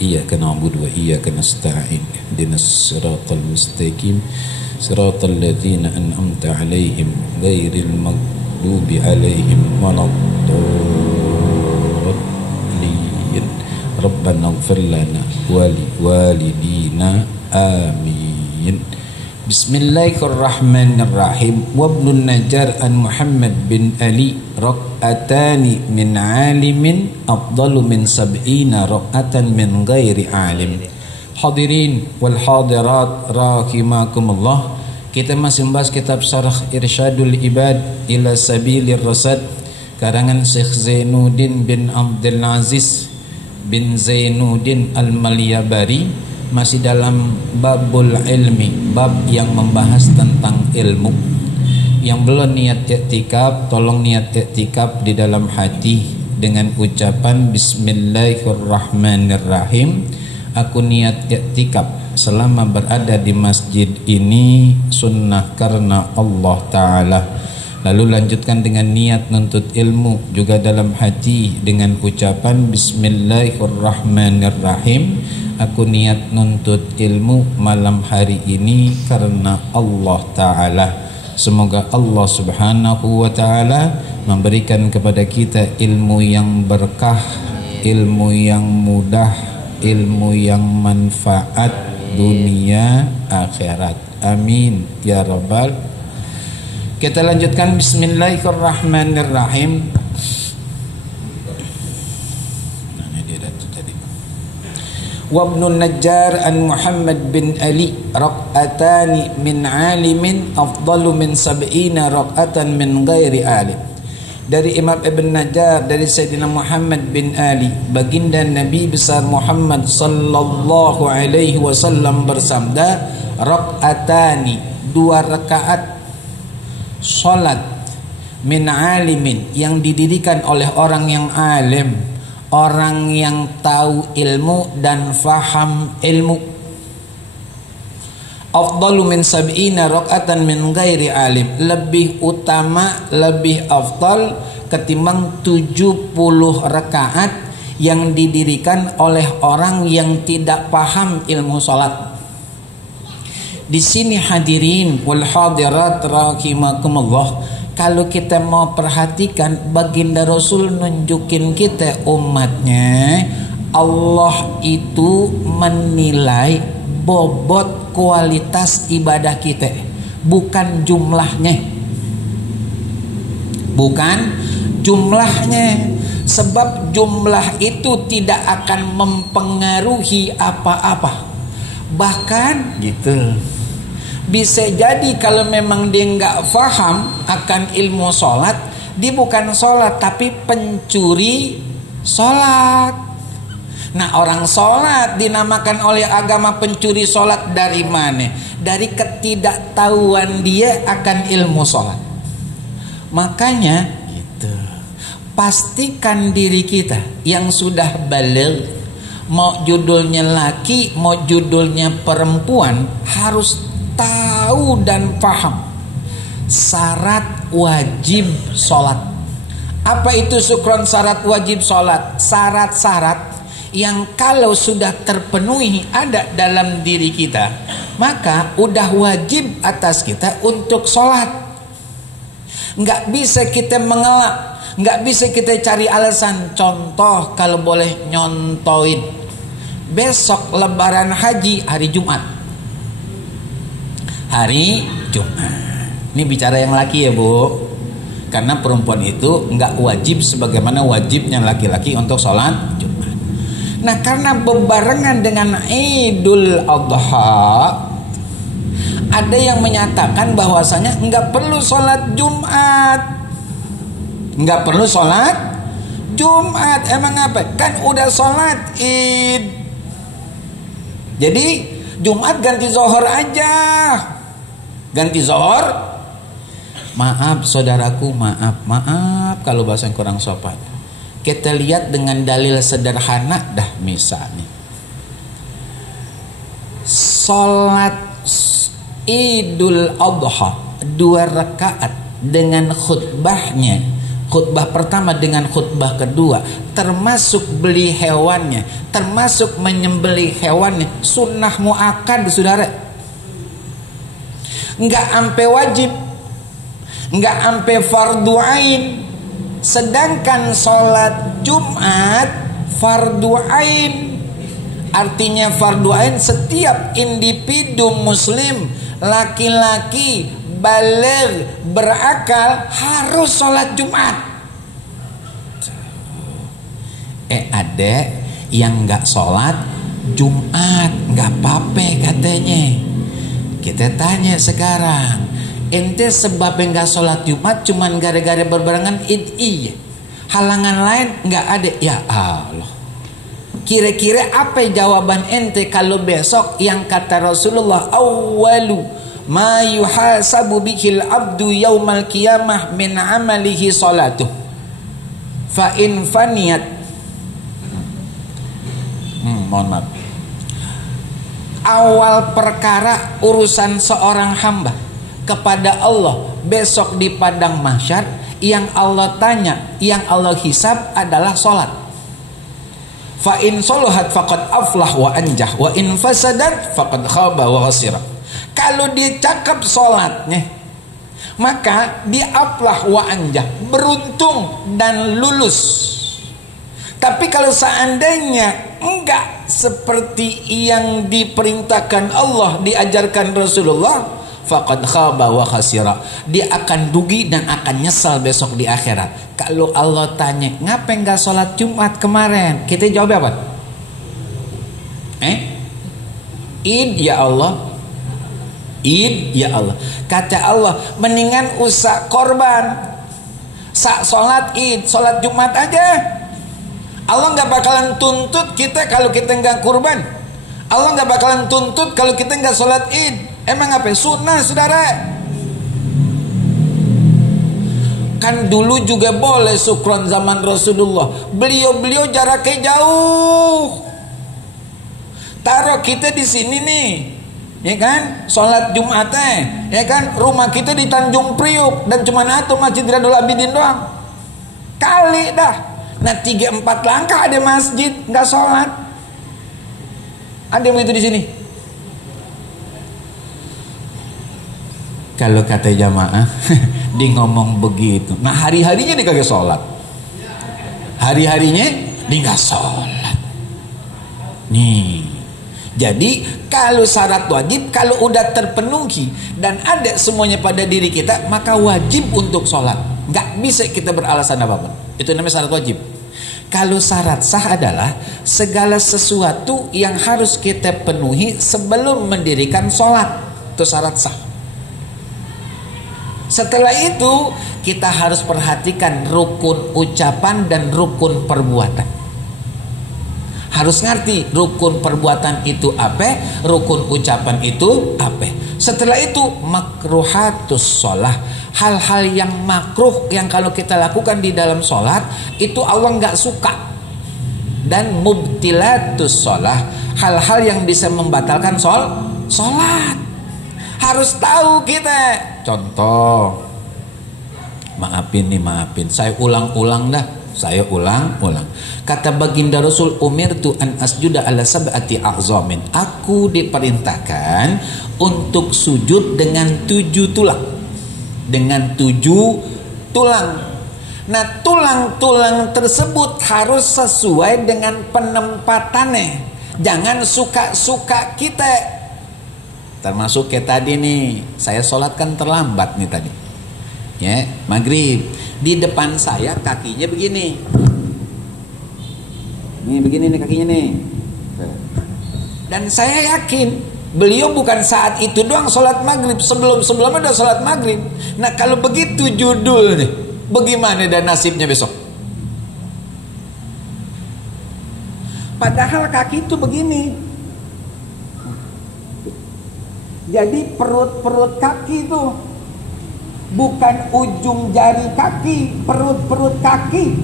iyyaka na'budu wa iyyaka nasta'in ihdinas siratal mustaqim siratal ladzina an'amta 'alaihim ghairil maghdubi 'alaihim waladdallin rabbana ighfir lana wa liwalidina amin. Bismillahirrahmanirrahim. Wa ibnun Najjar an Muhammad bin Ali rak'atani min alimin afdalu min sab'ina rak'atan min ghairi alim. Hadirin wal hadirat rahimakumullah. Kita masih membahas kitab Syarah Irsyadul Ibad ila Sabilir Rasyad karangan Syekh Zainuddin bin Abdul Aziz bin Zainuddin Al-Malyabari. Masih dalam babul ilmi, bab yang membahas tentang ilmu. Yang belum niat i'tikaf, tolong niat i'tikaf di dalam hati dengan ucapan Bismillahirrahmanirrahim. Aku niat i'tikaf selama berada di masjid ini sunnah karena Allah Ta'ala. Lalu lanjutkan dengan niat nuntut ilmu juga dalam hati dengan ucapan Bismillahirrahmanirrahim. Aku niat nuntut ilmu malam hari ini karena Allah Ta'ala. Semoga Allah Subhanahu wa Ta'ala memberikan kepada kita ilmu yang berkah, ilmu yang mudah, ilmu yang manfaat dunia akhirat. Amin ya rabbal. Kita lanjutkan Bismillahirrahmanirrahim. Wa ibnun Najjar an Muhammad bin Ali rak'atani min alimin afdalu min sab'ina rak'atan min ghairi alim. Dari Imam Ibn Najjar dari Sayyidina Muhammad bin Ali, baginda Nabi besar Muhammad sallallahu alaihi wasallam bersabda, rak'atani, 2 rakaat salat min alimin, yang didirikan oleh orang yang alim, orang yang tahu ilmu dan faham ilmu. Afdalu min sab'ina rak'atan min ghairi alim, lebih utama, lebih afdal ketimbang 70 rakaat yang didirikan oleh orang yang tidak paham ilmu salat. Di sini hadirin wal hadirat rahimakumullah, kalau kita mau perhatikan, baginda Rasul nunjukin kita umatnya, Allah itu menilai bobot kualitas ibadah kita, bukan jumlahnya. Bukan jumlahnya. Sebab jumlah itu tidak akan mempengaruhi apa-apa. Bahkan gitu, bisa jadi kalau memang dia nggak faham akan ilmu sholat, dia bukan sholat tapi pencuri sholat. Nah, orang sholat dinamakan oleh agama pencuri sholat dari mana? Dari ketidaktahuan dia akan ilmu sholat. Makanya gitu, pastikan diri kita yang sudah baligh, mau judulnya laki, mau judulnya perempuan, harus tahu dan paham syarat wajib sholat. Apa itu sukron syarat wajib sholat? Syarat-syarat yang kalau sudah terpenuhi ada dalam diri kita, maka udah wajib atas kita untuk sholat. Nggak bisa kita mengelak, nggak bisa kita cari alasan. Contoh, kalau boleh nyontoin, besok lebaran haji hari Jumat. Hari Jumat. Ini bicara yang laki ya Bu, karena perempuan itu nggak wajib sebagaimana wajibnya laki-laki untuk sholat Jumat. Nah, karena berbarengan dengan Idul Adha, ada yang menyatakan bahwasanya nggak perlu sholat Jumat, nggak perlu sholat Jumat. Emang apa? Kan udah sholat Id. Jadi Jumat ganti Zohor aja. Ganti Zohor. Maaf saudaraku, maaf kalau bahasa yang kurang sopan. Kita lihat dengan dalil sederhana dah, misalnya sholat Idul Adha 2 rakaat dengan khutbahnya khutbah pertama dengan khutbah kedua, termasuk beli hewannya, termasuk menyembelih hewannya, sunnah muakkad saudara. Enggak ampe wajib, enggak ampe fardu ain. Sedangkan sholat Jumat fardu ain. Artinya fardu ain setiap individu muslim, laki-laki baligh berakal harus sholat Jumat. Ada yang nggak sholat Jumat nggak apa-apa katanya. Kita tanya sekarang, ente sebab nggak sholat Jumat cuman gara-gara berbarengan Id, iya. Halangan lain nggak ada. Ya Allah, kira-kira apa jawaban ente kalau besok yang kata Rasulullah, awwalu ma yuhasabu bihil abdu yaumal qiyamah min amalihi salatuh fa in faniyat. Mohon maaf, awal perkara urusan seorang hamba kepada Allah besok di padang mahsyar, yang Allah tanya, yang Allah hisab adalah salat. Fa in salahat faqad aflah wa anjah wa in fasadat faqad khaba wa khasira. Kalau dia cakap salatnya, maka dia aflah wa anjah, beruntung dan lulus. Tapi kalau seandainya enggak seperti yang diperintahkan Allah, diajarkan Rasulullah, faqad khaba wa khasira, dia akan rugi dan akan nyesal besok di akhirat. Kalau Allah tanya, ngapain enggak sholat Jumat kemarin? Kita jawab apa? Id ya Allah. Id ya Allah. Kata Allah, mendingan usah korban, sak sholat Id, sholat Jumat aja. Allah nggak bakalan tuntut kita kalau kita nggak kurban. Allah nggak bakalan tuntut kalau kita nggak sholat Id. Emang apa? Sunnah saudara. Kan dulu juga boleh sukron zaman Rasulullah. Beliau jaraknya jauh. Taruh kita di sini nih, ya kan? Sholat Jumatnya, ya kan? Rumah kita di Tanjung Priuk dan cuma satu Masjid Riyadul Abidin doang. Kali dah. Nah 3-4 langkah ada masjid nggak sholat. Ada yang begitu di sini. Kalau kata jamaah, dia ngomong begitu. Nah hari-harinya dia kagak sholat. Hari-harinya dia nggak sholat. Nih. Jadi kalau syarat wajib, kalau udah terpenuhi dan ada semuanya pada diri kita, maka wajib untuk sholat. Nggak bisa kita beralasan apapun. Itu namanya syarat wajib. Kalau syarat sah adalah segala sesuatu yang harus kita penuhi sebelum mendirikan sholat. Itu syarat sah. Setelah itu kita harus perhatikan rukun ucapan dan rukun perbuatan. Harus ngerti rukun perbuatan itu apa, rukun ucapan itu apa. Setelah itu makruhatus sholah, hal-hal yang makruh yang kalau kita lakukan di dalam sholat itu Allah nggak suka. Dan mubtilatus sholah, hal-hal yang bisa membatalkan sholat. Harus tahu kita. Contoh, maafin, saya ulang-ulang dah. Saya ulang-ulang. Kata baginda Rasul, umirtu an asjuda ala sab'ati a'zamin. Aku diperintahkan untuk sujud dengan 7 tulang. Dengan 7 tulang. Nah tulang-tulang tersebut harus sesuai dengan penempatannya. Jangan suka-suka kita. Termasuk kayak tadi nih, saya sholat kan terlambat nih tadi. Ya, maghrib. Di depan saya kakinya begini. Nih begini nih kakinya nih. Dan saya yakin beliau bukan saat itu doang sholat maghrib. Sebelumnya udah sholat maghrib. Nah kalau begitu judul nih, bagaimana dan nasibnya besok? Padahal kaki itu begini. Jadi perut kaki itu bukan ujung jari kaki, perut kaki.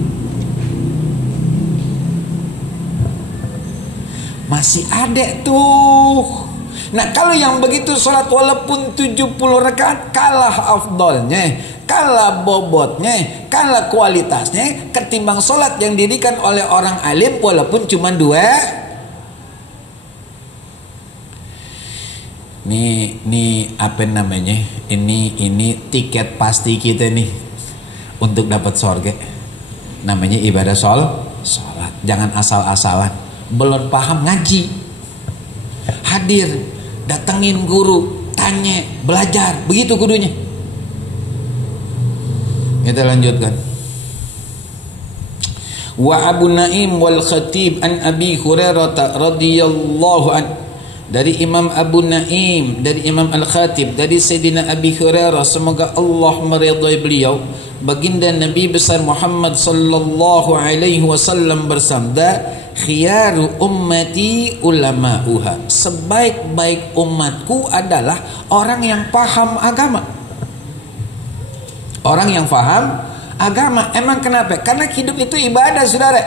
Masih ada tuh. Nah kalau yang begitu sholat walaupun 70 rakaat kalah afdolnya, kalah bobotnya, kalah kualitasnya ketimbang sholat yang didirikan oleh orang alim walaupun cuma 2. Ini apa namanya? Ini tiket pasti kita nih untuk dapat surga. Namanya ibadah sholat. Jangan asal-asalan. Belum paham ngaji, hadir, datengin guru, tanya, belajar, begitu kudunya. Kita lanjutkan. Wa Abu Naim wal Khatib an Abi Hurairah radhiyallahu an, dari Imam Abu Naim, dari Imam Al-Khatib, dari Sayyidina Abi Hurairah, semoga Allah meridai beliau, baginda Nabi besar Muhammad sallallahu alaihi wasallam bersabda, khiyaru ummati ulama'uha, sebaik-baik umatku adalah orang yang paham agama. Orang yang paham agama. Emang kenapa? Karena hidup itu ibadah, saudara.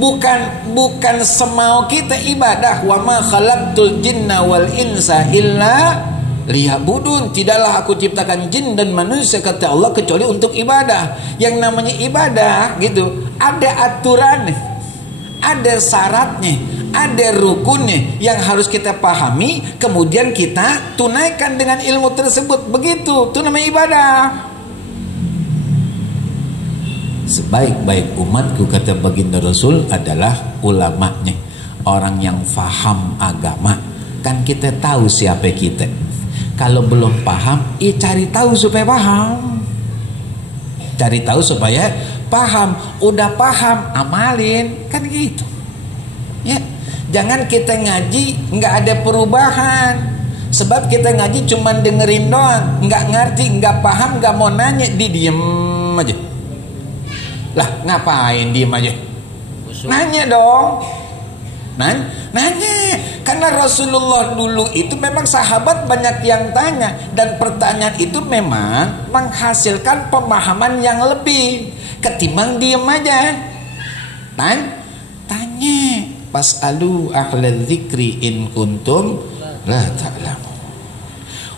Bukan semau kita ibadah. Wa ma khalaqtul jinna wal insa illa liya'budun. Tidaklah aku ciptakan jin dan manusia, kata Allah, kecuali untuk ibadah. Yang namanya ibadah gitu, ada aturan, ada syaratnya, ada rukunnya yang harus kita pahami, kemudian kita tunaikan dengan ilmu tersebut. Begitu, itu namanya ibadah. Sebaik-baik umatku, kata baginda Rasul, adalah ulamanya, orang yang faham agama. Kan kita tahu siapa kita. Kalau belum paham, cari tahu supaya paham. Cari tahu supaya paham. Udah paham, amalin, kan gitu. Ya, jangan kita ngaji nggak ada perubahan. Sebab kita ngaji cuma dengerin doang, nggak ngerti, nggak paham, nggak mau nanya, diem aja. Lah ngapain diem aja? Nanya dong. Nanya. Karena Rasulullah dulu itu memang sahabat banyak yang tanya, dan pertanyaan itu memang menghasilkan pemahaman yang lebih ketimbang diem aja. Tanya. Pas'alu ahlal dzikri in kuntum la ta'lamun.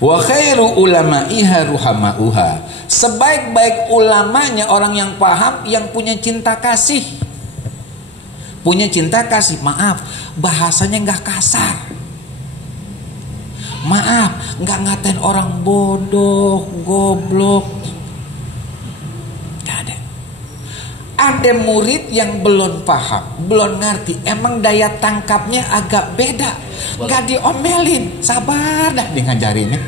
Wa khairu ulama'iha ruhama'uha, sebaik-baik ulamanya orang yang paham, yang punya cinta kasih. Punya cinta kasih, maaf, bahasanya nggak kasar. Maaf, nggak ngatain orang bodoh, goblok. Nggak ada. Ada murid yang belum paham, belum ngerti, emang daya tangkapnya agak beda. Nggak diomelin, sabar dah dia ngajarinnya.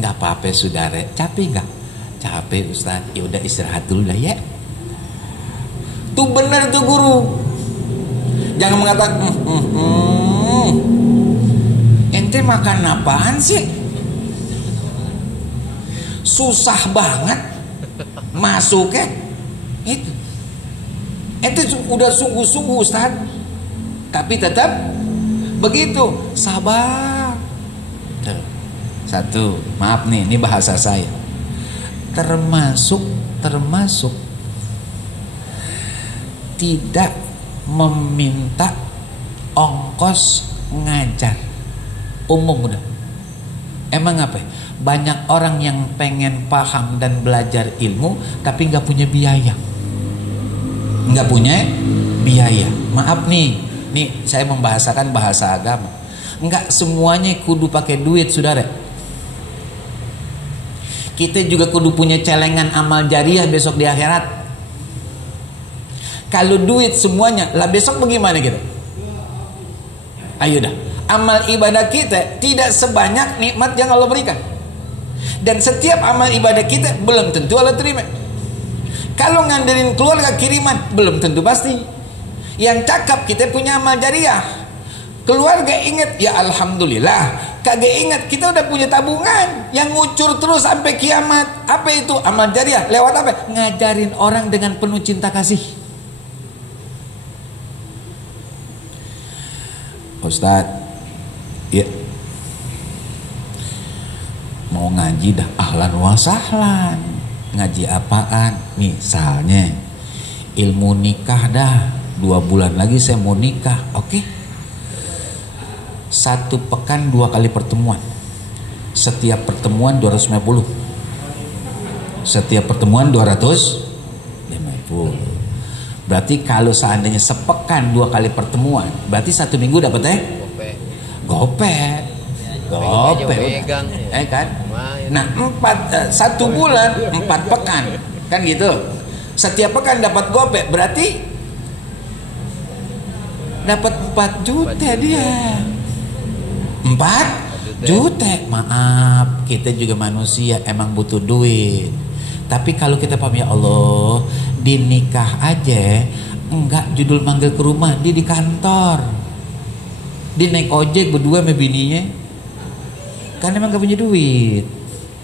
Nggak apa-apa saudara, capek nggak? Capek Ustaz, ya udah istirahat dulu lah ya. Tuh bener tuh guru. Jangan mengatakan ente makan apaan sih? Susah banget masuknya. Itu ente udah sungguh-sungguh Ustaz, tapi tetap begitu. Sabar. Satu, maaf nih, ini bahasa saya. Termasuk tidak meminta ongkos ngajar. Umum udah. Emang apa? Banyak orang yang pengen paham dan belajar ilmu tapi nggak punya biaya. Nggak punya biaya. Maaf nih saya membahasakan bahasa agama. Nggak semuanya kudu pakai duit, saudara. Kita juga kudu punya celengan amal jariah besok di akhirat. Kalau duit semuanya, lah besok bagaimana kita? Ayo dah. Amal ibadah kita tidak sebanyak nikmat yang Allah berikan. Dan setiap amal ibadah kita belum tentu Allah terima. Kalau ngandelin keluarga kiriman, belum tentu pasti. Yang cakap kita punya amal jariah. Keluarga ingat, ya alhamdulillah. Kagak ingat, kita udah punya tabungan yang ngucur terus sampai kiamat. Apa itu amal jariah? Lewat apa? Ngajarin orang dengan penuh cinta kasih. Ustaz, ya mau ngaji dah ahlan wa sahlan. Ngaji apaan? Misalnya ilmu nikah dah, 2 bulan lagi saya mau nikah. Oke. 1 pekan 2 kali pertemuan. Setiap pertemuan 250. Setiap pertemuan 250. Berarti kalau seandainya sepekan 2 kali pertemuan, berarti 1 minggu dapat gopek. Kan? Nah, 1 bulan 4 pekan, kan gitu. Setiap pekan dapat gopek, berarti dapat 4 juta dia. 4 juta. Maaf, kita juga manusia, emang butuh duit. Tapi kalau kita paham, ya Allah, di nikah aja enggak judul manggil ke rumah, dia di kantor, dia naik ojek berdua sama bininya, kan emang gak punya duit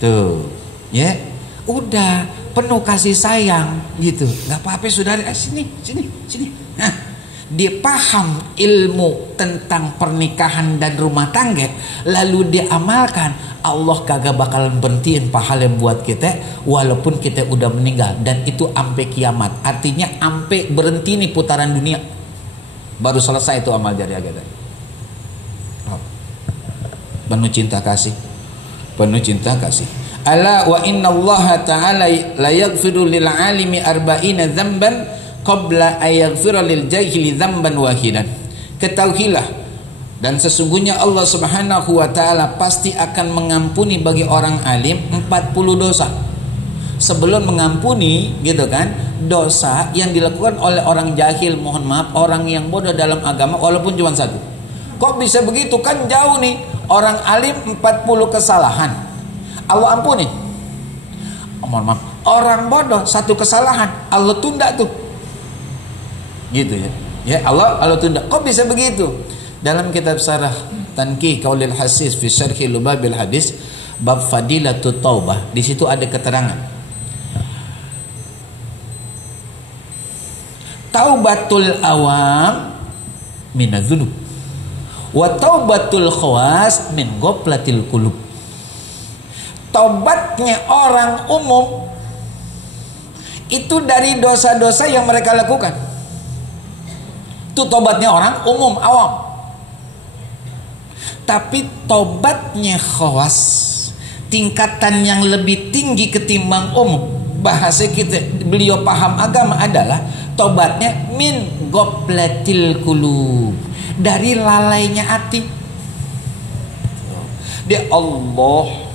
tuh, ya udah penuh kasih sayang gitu, nggak apa-apa saudara, sini. Nah, dia paham ilmu tentang pernikahan dan rumah tangga, lalu dia amalkan, Allah kagak bakalan berhentiin pahala buat kita walaupun kita udah meninggal, dan itu sampai kiamat. Artinya sampai berhenti nih putaran dunia, baru selesai itu amal jariah kita. Penuh cinta kasih. Ala wa inna Allah ta'ala la yaghfiru lil alimi arba'ina dzamban qabla ayaghfira lil jahili dzamban wahidan. Ketahuilah, dan sesungguhnya Allah Subhanahu wa taala pasti akan mengampuni bagi orang alim 40 dosa sebelum mengampuni, gitu kan, dosa yang dilakukan oleh orang jahil, mohon maaf, orang yang bodoh dalam agama, walaupun cuma 1. Kok bisa begitu? Kan jauh nih. Orang alim 40 kesalahan Allah ampuni. Mohon maaf, orang bodoh 1 kesalahan Allah tunda tuh, gitu ya. Ya Allah tunda. Kok bisa begitu? Dalam kitab Syarah Tanqih Qaulil Hasis fi Syarhi Lubabil Hadis bab Fadilatut Taubah, di situ ada keterangan taubatul awam minadz-dzunub wa taubatul khawas min ghaflatil qulub. Taubatnya orang umum itu dari dosa-dosa yang mereka lakukan. Itu taubatnya orang umum, awam. Tapi taubatnya khawas, tingkatan yang lebih tinggi ketimbang umum, bahasa kita, beliau paham agama, adalah taubatnya min ghaflatil qulub, dari lalainya hati. Dia Allahu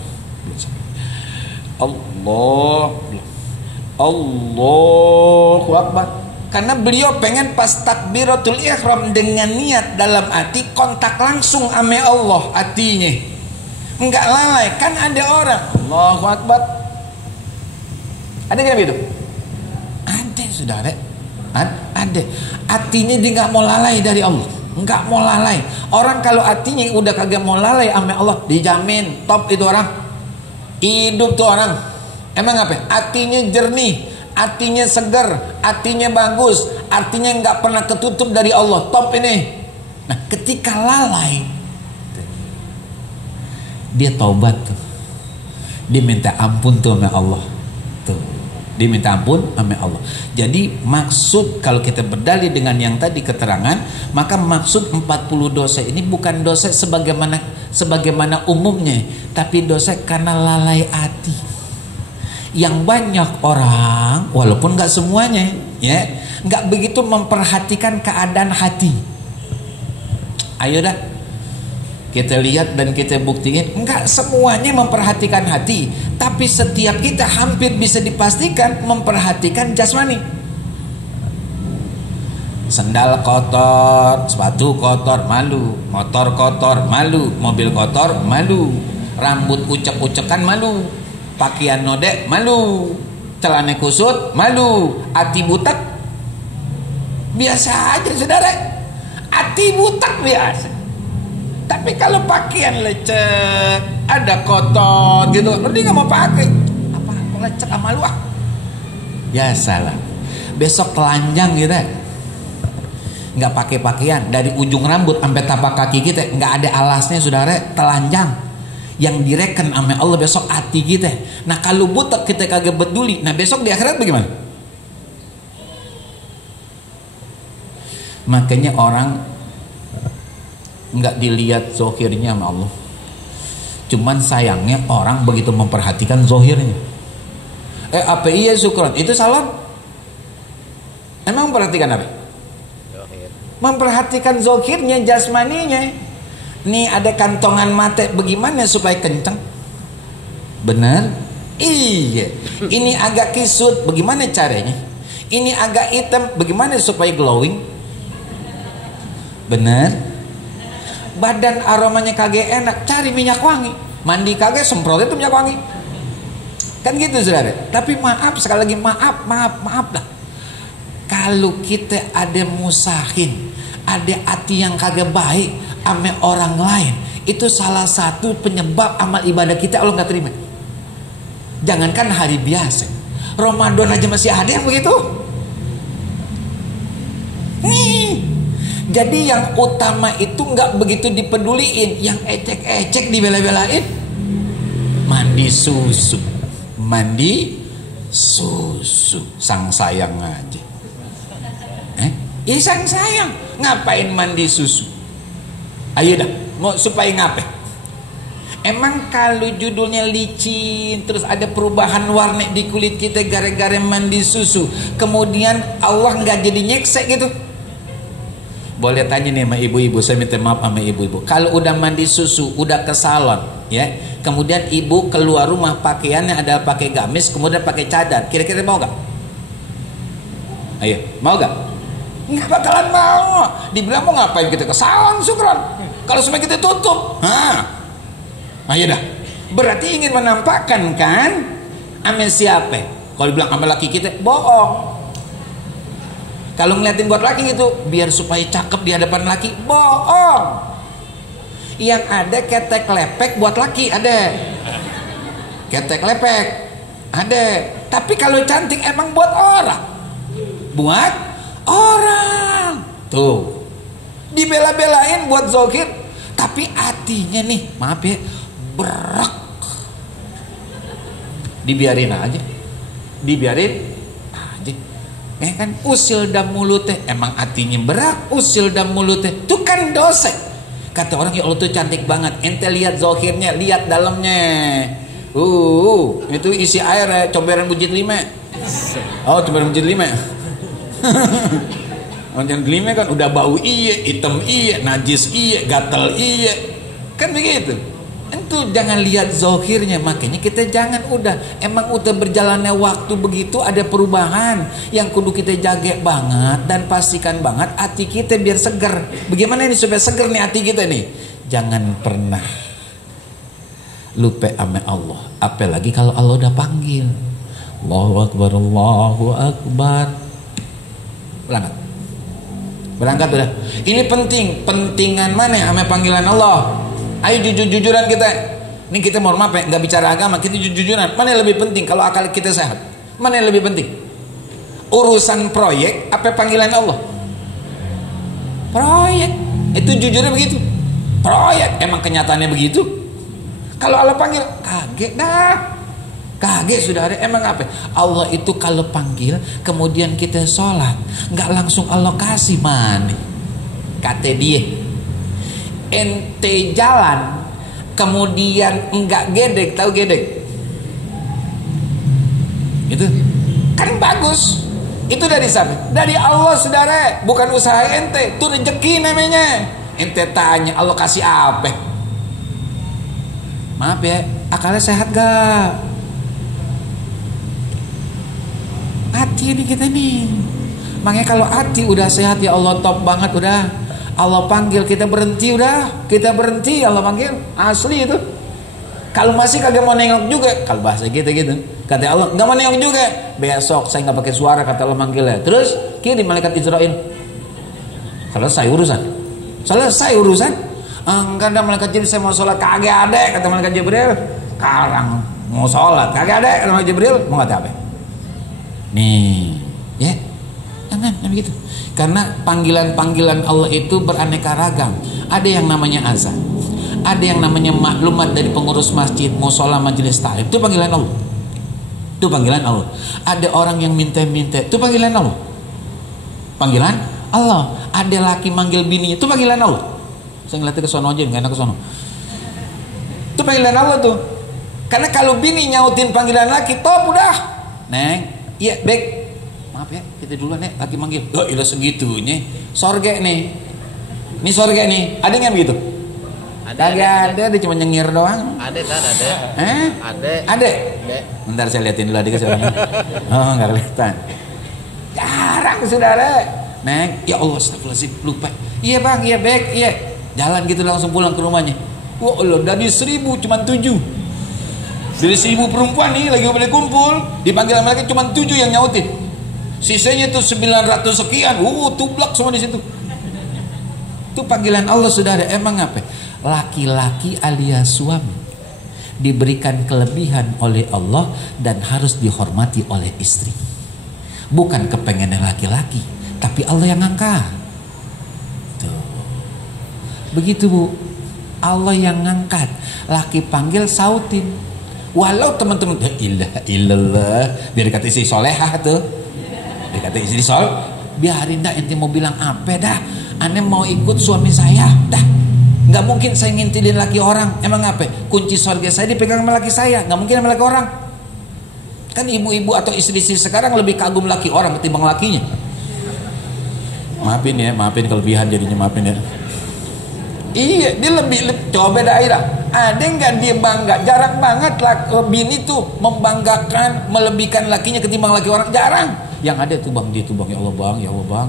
Akbar, karena beliau pengen pas takbiratul ihram dengan niat dalam hati kontak langsung sama Allah hatinya, enggak lalai. Kan ada orang Allahu Akbar, ada nggak gitu? Ada saudara, ada. Hatinya dia nggak mau lalai dari Allah, nggak mau lalai. Orang kalau hatinya udah kagak mau lalai sama Allah, dijamin top itu orang, hidup tuh orang. Emang apa? Hatinya jernih, hatinya segar, hatinya bagus, artinya nggak pernah ketutup dari Allah, top ini. Nah, ketika lalai, dia taubat tuh, dia minta ampun tuh sama Allah tuh, dia minta ampun sama Allah. Jadi maksud kalau kita berdalil dengan yang tadi keterangan, maka maksud 40 dosa ini bukan dosa sebagaimana umumnya, tapi dosa karena lalai hati. Yang banyak orang, walaupun nggak semuanya, ya, nggak begitu memperhatikan keadaan hati. Ayo dah, kita lihat dan kita buktiin, nggak semuanya memperhatikan hati, tapi setiap kita hampir bisa dipastikan memperhatikan jasmani. Sendal kotor, sepatu kotor, malu. Motor kotor, malu. Mobil kotor, malu. Rambut ucek-ucekan, malu. Pakaian nodek, malu. Celana kusut, malu. Hati butak, biasa aja saudara. Hati butak biasa. Tapi kalau pakaian lecek, ada kotor gitu, dia nggak mau pakai. Apa lecek sama lu ah? Biasalah. Besok telanjang gitu, nggak pakai pakaian, dari ujung rambut sampai tapak kaki kita nggak ada alasnya saudara, telanjang. Yang direken sama Allah besok hati kita. Nah kalau butek kita kagak peduli, nah besok di akhirat bagaimana? Makanya orang nggak dilihat zohirnya sama Allah. Cuman sayangnya orang begitu memperhatikan zohirnya. Apa iya syukron? Itu salon. Emang memperhatikan apa? Memperhatikan zahirnya, jasmaninya. Nih ada kantongan mata, bagaimana supaya kencang? Benar? Iya. Ini agak kisut, bagaimana caranya? Ini agak hitam, bagaimana supaya glowing? Benar? Badan aromanya kagak enak, cari minyak wangi. Mandi kagak, semprot itu minyak wangi. Kan gitu saudara. Tapi maaf, sekali lagi maaf dah. Kalau kita ada musahin, ada hati yang kagak baik ame orang lain, itu salah satu penyebab amal ibadah kita Allah nggak terima. Jangankan hari biasa, Ramadan aja masih ada yang begitu. Jadi yang utama itu nggak begitu dipeduliin, yang ecek-ecek dibela-belain. Mandi susu, sang sayang aja. Sang sayang, ngapain mandi susu? Ayo dah, mau supaya ngapain? Emang kalau judulnya licin, terus ada perubahan warna di kulit kita gara-gara mandi susu, kemudian Allah nggak jadi nyekse gitu? Boleh tanya nih sama ibu-ibu, saya minta maaf sama ibu-ibu. Kalau udah mandi susu, udah ke salon, ya, kemudian ibu keluar rumah pakaiannya adalah pakai gamis, kemudian pakai cadar, kira-kira mau gak? Ayo, mau gak? Nggak bakalan mau. Dibilang mau ngapain kita ke salon syukron? Kalau semua kita tutup, ayo dah. Berarti ingin menampakkan kan? Ame siapa? Kalau dibilang ame laki kita, bohong. Kalau ngeliatin buat laki gitu, biar supaya cakep di hadapan laki, bohong. Yang ada ketek lepek buat laki ada. Ketek lepek ada. Tapi kalau cantik emang buat orang. Buat orang. Tuh. Dibela-belain buat zahir, tapi hatinya nih, maaf ya, berak. Dibiarin aja. Kan usil dan mulutnya emang hatinya berat, usil dan mulutnya itu kan dosa. Kata orang, ya Allah tuh cantik banget, ente lihat zahirnya, lihat dalamnya. Itu isi air comberan bujit 5. Oh, comberan bujit 5. Comberan 5 kan udah bau hitam najis gatal kan begitu. Itu jangan lihat zahirnya, makanya kita jangan emang udah berjalannya waktu begitu ada perubahan yang kudu kita jaga banget dan pastikan banget hati kita biar seger. Bagaimana ini supaya seger nih hati kita nih? Jangan pernah lupa sama Allah, apalagi kalau Allah udah panggil. Allahu Akbar, Allahu Akbar. Berangkat udah. Ini pentingan mana sama panggilan Allah? Ayo jujur-jujuran kita. Ini kita mohon maaf ya, nggak bicara agama, kita jujur-jujuran. Mana yang lebih penting kalau akal kita sehat? Mana yang lebih penting? Urusan proyek apa panggilan Allah? Proyek. Itu jujurnya begitu. Proyek, emang kenyataannya begitu? Kalau Allah panggil, kaget dah. Kaget saudara, emang apa? Allah itu kalau panggil, kemudian kita sholat, nggak langsung Allah kasih mana? Kata dia, ente jalan kemudian enggak gedek, tahu gedek itu kan bagus, itu dari siapa? Dari Allah saudara, bukan usaha ente, itu rezeki namanya. Ente tanya Allah kasih apa? Maaf ya, akalnya sehat gak? Hati ini kita nih, makanya kalau hati udah sehat ya Allah top banget udah. Allah panggil kita berhenti Allah panggil asli itu. Kalau masih kagak mau nengok juga, kalau bahasa kita gitu, kata Allah nggak mau nengok juga, besok saya nggak pakai suara kata Allah manggilnya. Terus kirim malaikat Israel, selesai urusan. Enggak ada malaikat Jibril, saya mau sholat, kagak ada kata malaikat Jibril. Sekarang mau sholat kagak ada kata malaikat Jibril, mau kata apa? Nih, ya jangan begitu. Karena panggilan-panggilan Allah itu beraneka ragam. Ada yang namanya azan, ada yang namanya maklumat dari pengurus masjid, musola, majelis taklim, itu panggilan Allah. Itu panggilan Allah. Ada orang yang minta-minta, itu panggilan Allah. Panggilan Allah. Ada laki manggil bininya, itu panggilan Allah. Saya ngeliatnya ke sono aja, nggak enak ke sono. Itu panggilan Allah tuh. Karena kalau bini nyautin panggilan laki, top udah. Neng, iya Bek, maaf ya kita duluan ya, lagi manggil. Oh ilah segitunya, sorge nih, ini sorge nih, ada nggak begitu? Ada, dia cuma nyengir doang. Ada. Ada. Bentar saya liatin dulu adiknya soalnya. Oh nggak kelihatan. Jarang saudara. Neng, ya Allah astagfirullahaladzim lupa. Iya bang, iya Bek, iya. Jalan gitu langsung pulang ke rumahnya. Wah Allah, dari 1000 cuma 7. Dari 1000 perempuan nih lagi pada kumpul, dipanggil sama lagi cuma 7 yang nyautin. Sisanya tuh 900 sekian. Tublak semua di situ. Itu panggilan Allah saudara. Emang apa? Laki-laki alias suami diberikan kelebihan oleh Allah dan harus dihormati oleh istri. Bukan kepengenan laki-laki, tapi Allah yang ngangkat. Tuh. Begitu Bu. Allah yang ngangkat. Laki panggil sautin. Walau teman-teman la ilaha illallah, biar kata istri solehah tuh. Biar kata istri sol, biarin dah ente mau bilang apa dah. Aneh mau ikut suami saya dah. Nggak mungkin saya ngintilin laki orang. Emang apa? Kunci surga saya dipegang sama laki saya. Nggak mungkin sama laki orang. Kan ibu-ibu atau istri-istri sekarang lebih kagum laki orang ketimbang lakinya. Maafin ya, maafin kelebihan jadinya, maafin ya. Iya, dia lebih coba daerah. Ada nggak dia bangga? Jarang banget bini tuh membanggakan, melebihkan lakinya ketimbang laki orang. Jarang. Yang ada tuh bang, dia tuh bang, ya Allah bang, ya Allah bang.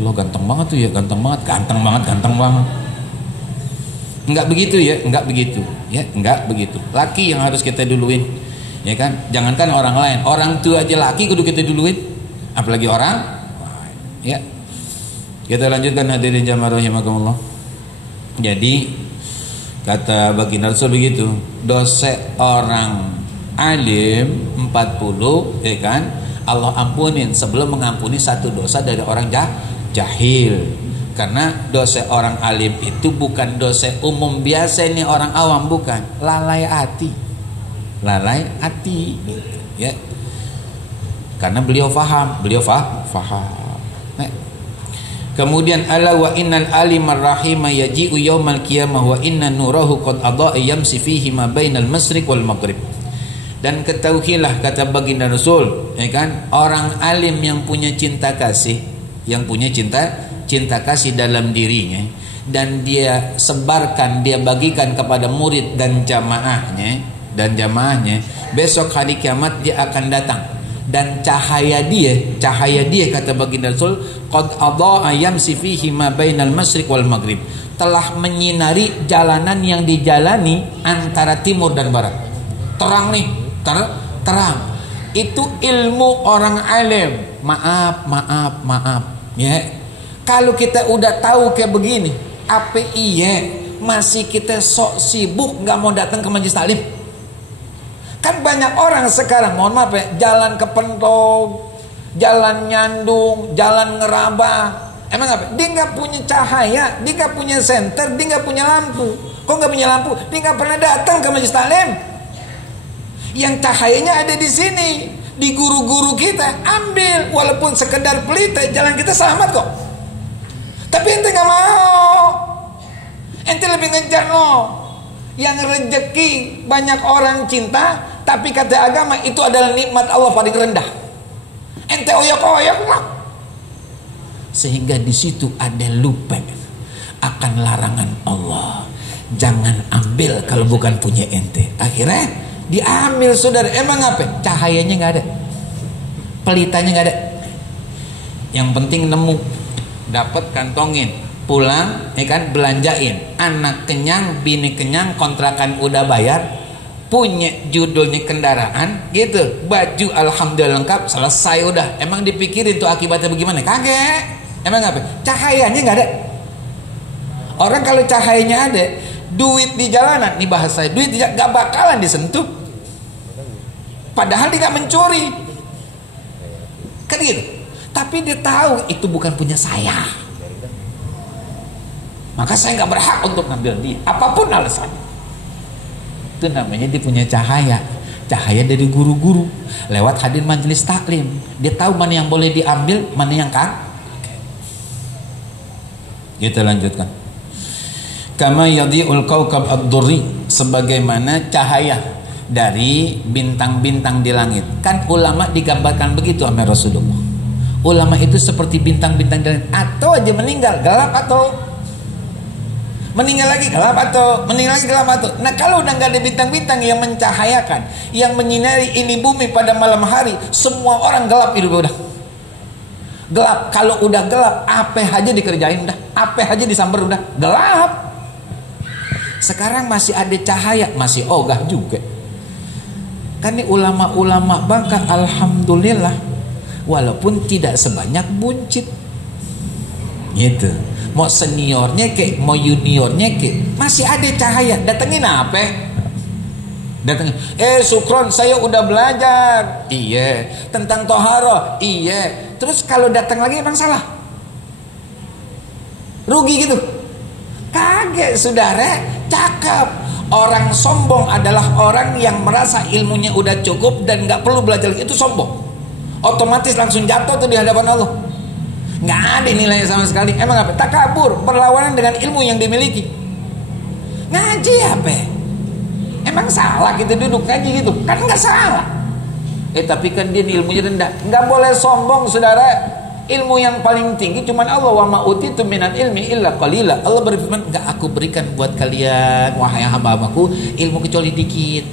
Lo ganteng banget tuh ya, ganteng banget. Enggak begitu ya, enggak begitu ya, enggak begitu. Laki yang harus kita duluin, ya kan? Jangankan orang lain, orang tua aja laki kudu kita duluin, apalagi orang ya. Kita lanjutkan hadirin jamaah rahimakumullah. Jadi kata baginda Rasul begitu, dosa orang alim 40 ya kan, Allah ampunin sebelum mengampuni satu dosa dari orang jahil. Karena dosa orang alim itu bukan dosa umum biasa ini orang awam, bukan. Lalai hati gitu, ya. Karena beliau faham, Nah. Kemudian ala wa innal alimar rahima yaji'u yaumal qiyamah wa inna nurahu qad adha'a yamsi fihi ma bainal masyriq wal maghrib. Dan ketahuilah kata baginda Rasul, ya kan, orang alim yang punya cinta kasih, yang punya cinta kasih dalam dirinya, dan dia sebarkan, dia bagikan kepada murid dan jamaahnya, besok hari kiamat dia akan datang, dan cahaya dia kata baginda Rasul, qad adha'a yamsi fihi ma bainal masyriq wal maghrib, telah menyinari jalanan yang dijalani antara timur dan barat. Terang nih, terang. Itu ilmu orang alim. Maaf ya. Kalau kita udah tahu kayak begini, apa iya masih kita sok sibuk nggak mau datang ke majelis taklim? Kan banyak orang sekarang, mohon maaf ya, jalan ke Pentong, jalan Nyandung, jalan Ngerabah. Emang apa? Dia nggak punya cahaya, dia nggak punya senter, dia nggak punya lampu. Kok nggak punya lampu? Dia nggak pernah datang ke majelis taklim. Yang cahayanya ada di sini, di guru-guru kita. Ambil, walaupun sekedar pelita, jalan kita selamat kok. Tapi ente gak mau. Ente lebih ngejar yang rezeki banyak orang cinta, tapi kata agama itu adalah nikmat Allah paling rendah. Ente oyok-oyok lah. Sehingga di situ ada lupa akan larangan Allah. Jangan ambil kalau bukan punya ente. Akhirnya diambil saudara. Emang apa? Cahayanya gak ada, pelitanya gak ada. Yang penting nemu, dapat kantongin, pulang ya kan, belanjain, anak kenyang, bini kenyang, kontrakan udah bayar, punya judulnya kendaraan gitu, baju alhamdulillah lengkap, selesai udah. Emang dipikirin tuh akibatnya bagaimana? Kagak. Emang apa? Cahayanya nggak ada. Orang kalau cahayanya ada, duit di jalanan, nih bahasa duit nggak bakalan disentuh, padahal dia nggak mencuri kan gitu. Tapi dia tahu itu bukan punya saya, maka saya nggak berhak untuk ngambil dia, apapun alasannya. Itu namanya dia punya cahaya dari guru-guru lewat hadir majelis taklim. Dia tahu mana yang boleh diambil, mana yang kan. Kita lanjutkan. Kama yadhi'ul kaukab ad-durri, sebagaimana cahaya dari bintang-bintang di langit. Kan ulama digambarkan begitu sama Rasulullah. Ulama itu seperti bintang-bintang di langit. Atau aja meninggal gelap, atau meninggal lagi gelap, atau meninggal lagi gelap, atau. Nah kalau udah nggak ada bintang-bintang yang mencahayakan, yang menyinari ini bumi pada malam hari, semua orang gelap hidup udah. Gelap. Kalau udah gelap, apa aja dikerjain udah, apa aja disamber udah gelap. Sekarang masih ada cahaya, masih ogah juga. Kan ini ulama-ulama Bangka, alhamdulillah, walaupun tidak sebanyak buncit. Gitu. Mau seniornya kek, mau juniornya kek, masih ada cahaya. Datengin apa? Datengin, Sukron, saya udah belajar. Iya. Tentang toharo. Iya. Terus kalau datang lagi emang salah? Rugi gitu? Kaget saudara, cakep. Orang sombong adalah orang yang merasa ilmunya udah cukup dan gak perlu belajar lagi. Itu sombong. Otomatis langsung jatuh tuh di hadapan Allah. Gak ada nilainya sama sekali. Emang apa? Takabur, berlawanan dengan ilmu yang dimiliki. Ngaji apa? Emang salah kita duduk ngaji gitu? Kan gak salah. Tapi kan dia ilmunya rendah. Gak boleh sombong saudara. Ilmu yang paling tinggi cuman Allah, wa ma utitu minal ilmi illa qalila. Allah berfirman, enggak aku berikan buat kalian wahai hamba-hambaku ilmu kecuali dikit.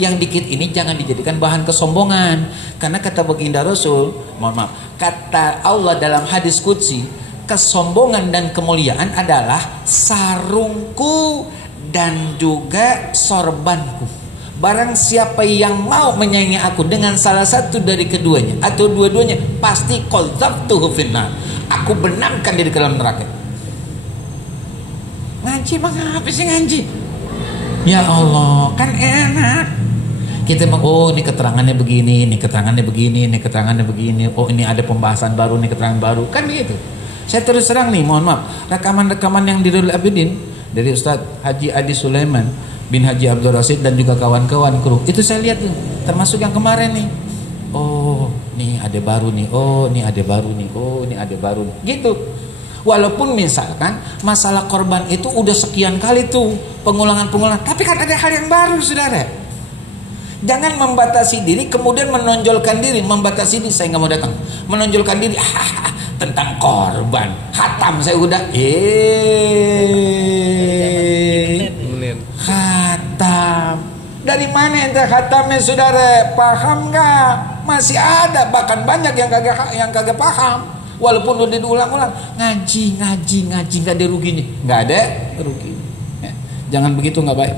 Yang dikit ini jangan dijadikan bahan kesombongan. Karena kata baginda Rasul, mohon maaf, kata Allah dalam hadis qudsi, kesombongan dan kemuliaan adalah sarungku dan juga sorbanku. Barang siapa yang mau menyaingi aku dengan salah satu dari keduanya atau dua-duanya, pasti qadzaftuhu finnar. Aku benamkan dia di dalam neraka. Ngaji bang, apa sih ngaji? Ya Allah, kan enak. Kita oh ini keterangannya begini, ini keterangannya begini, ini keterangannya begini. Oh ini ada pembahasan baru, ini keterangan baru. Kan begitu. Saya terus terang nih, mohon maaf, rekaman-rekaman yang di Rul Abidin dari Ustadz Haji Adi Sulaiman bin Haji Abdul Rasid dan juga kawan-kawan kru, itu saya lihat tuh, termasuk yang kemarin nih. Oh, nih ada baru nih. Oh, nih ada baru nih. Oh, ini ada baru nih. Gitu. Walaupun misalkan masalah korban itu udah sekian kali tuh pengulangan-pengulangan, tapi kan ada hal yang baru, saudara. Jangan membatasi diri, kemudian menonjolkan diri, membatasi diri, saya nggak mau datang. Menonjolkan diri, tentang korban, khatam saya udah, khatam. Dari mana ente khatamnya saudara? Paham nggak? Masih ada, bahkan banyak yang kagak paham. Walaupun udah diulang-ulang, ngaji nggak ada ruginya, nggak ada rugi. Jangan begitu, nggak baik.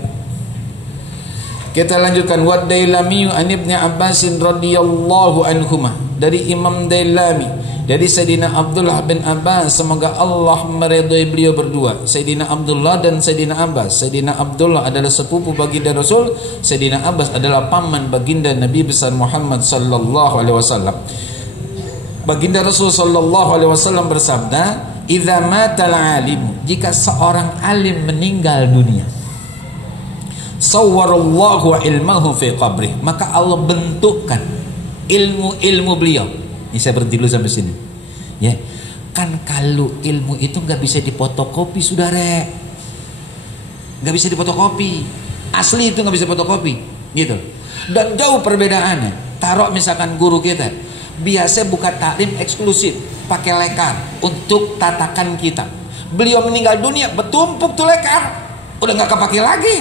Kita lanjutkan. Wa Dailami an Ibnu Abbas radhiyallahu anhuma, dari Imam Dailami dari Sayyidina Abdullah bin Abbas, semoga Allah meridhai beliau berdua, Sayyidina Abdullah dan Sayyidina Abbas. Sayyidina Abdullah adalah sepupu baginda Rasul, Sayyidina Abbas adalah paman baginda Nabi besar Muhammad sallallahu alaihi wasallam. Baginda Rasul sallallahu alaihi wasallam bersabda, "Idza matal alim," jika seorang alim meninggal dunia, sawwarallahu ilmahu fi qabrih, maka Allah bentukkan ilmu beliau. Ini saya berhenti dulu sampai sini. Ya, kan kalau ilmu itu nggak bisa difotokopi, saudara. Nggak bisa difotokopi. Asli itu nggak bisa fotokopi, gitu. Dan jauh perbedaannya. Taruh misalkan guru kita biasa buka taklim eksklusif, pakai lekar untuk tatakan kitab. Beliau meninggal dunia, bertumpuk tuh lekar, udah nggak kepake lagi.